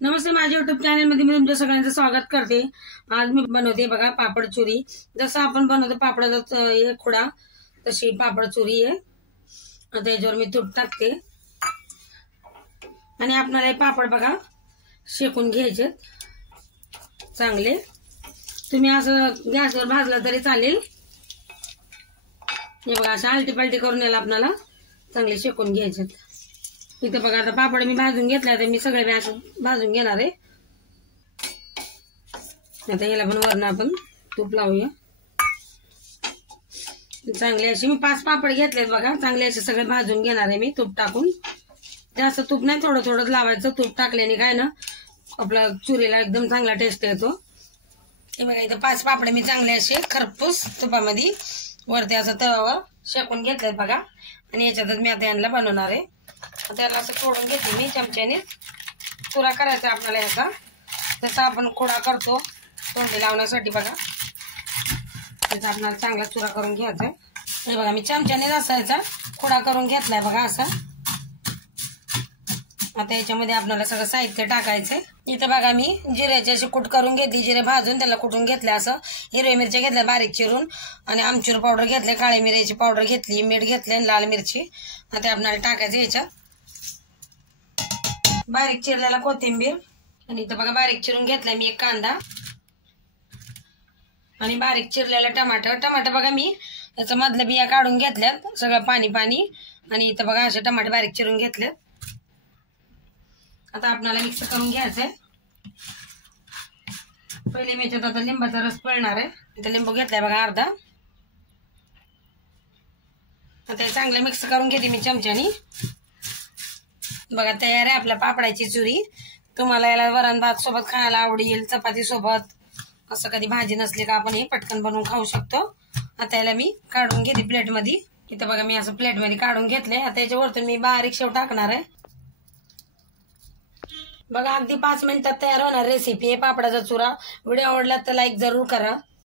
नमस्ते, माझ्या युट्यूब चॅनलमध्ये मी तुमच्या सगळ्यांचं स्वागत करते। आज मी बनवते बघा पापड चुरी। जसं आपण बनवतो पापडाचा हे खुडा तशी पापड चुरी आहे। आता याच्यावर मी तूप टाकते आणि आपल्याला हे पापड बघा शेकून घ्यायचे चांगले। तुम्ही असं गॅसवर भाजलं तरी चालेल। हे बघा असं आलटी पलटी करून याला आपल्याला चांगले शेकून घ्यायचे। इथे बघा आता पापड मी भाजून घेतले, आता मी सगळे असं भाजून घेणार आहे। आता याला पण वरनं आपण तूप लावूया। चांगले असे मी 5 पापड घेतलेत बघा, चांगले असे सगळे भाजून घेणार आहे मी तूप टाकून। जास्त तूप नाही, थोडं थोडं लावायचं। तूप टाकल्याने काय ना आपला चुरीला एकदम चांगला टेस्ट येतो। हे बघा इथं 5 पापड मी चांगले असे खरपूस तुपामध्ये वरती असं तव्यावर शेकून घेतलेत बघा। आणि याच्यातच मी आता यांना बनवणार आहे। त्याला असं फोडून घेते मी चमच्याने। चुरा करायचा आपल्याला याचा, जसा आपण खोडा करतो तोंडी लावण्यासाठी बघा, त्याचा आपल्याला चांगला चुरा करून घ्यायचा आहे। हे बघा मी चमच्याने असायचा खोडा करून घेतलाय बघा असा। आता याच्यामध्ये आपल्याला सगळं साहित्य टाकायचंय। इथं बघा मी जिऱ्याचे असे कूट करून घेतली, जिरे भाजून त्याला कुटून घेतले। असं हिरव्या मिरच्या घेतल्या बारीक चिरून, आणि आमचूर पावडर घेतले, काळी मिरची पावडर घेतली, मीठ घेतले, लाल मिरची। आता आपल्याला टाकायचं याच्यात बारीक चिरलेला कोथिंबीर, आणि इथं बघा बारीक चिरून घेतलाय मी एक कांदा, आणि बारीक चिरलेला टमाटर। टमाटर बघा मी याचा मधल्या बिया काढून घेतल्यात, सगळं पाणी पाणी। आणि इथं बघा असे टमाटे बारीक चिरून घेतलेत। आता आपल्याला मिक्स करून घ्यायचंय। पहिले मी याच्यात आता लिंबाचा रस पिळणार आहे। इथं लिंबू घेतलाय बघा अर्धा। आता चांगलं मिक्स करून घेते मी चमच्यानी। बघा तयार आहे आपल्या पापडाची चुरी। तुम्हाला याला वरण भात सोबत खायला आवडेल, चपाती सोबत, असं कधी भाजी नसली का आपण हे पटकन बनवून खाऊ शकतो। आता याला मी काढून घेते प्लेट मध्ये। इथं बघा मी असं प्लेट मध्ये काढून घेतले। आता याच्यावरतून मी बारीक शेव टाकणार आहे बघा। अगदी 5 मिनिटात तयार होणार रेसिपी आहे पापडाचा चुरा। व्हिडिओ आवडला तर लाईक जरूर करा।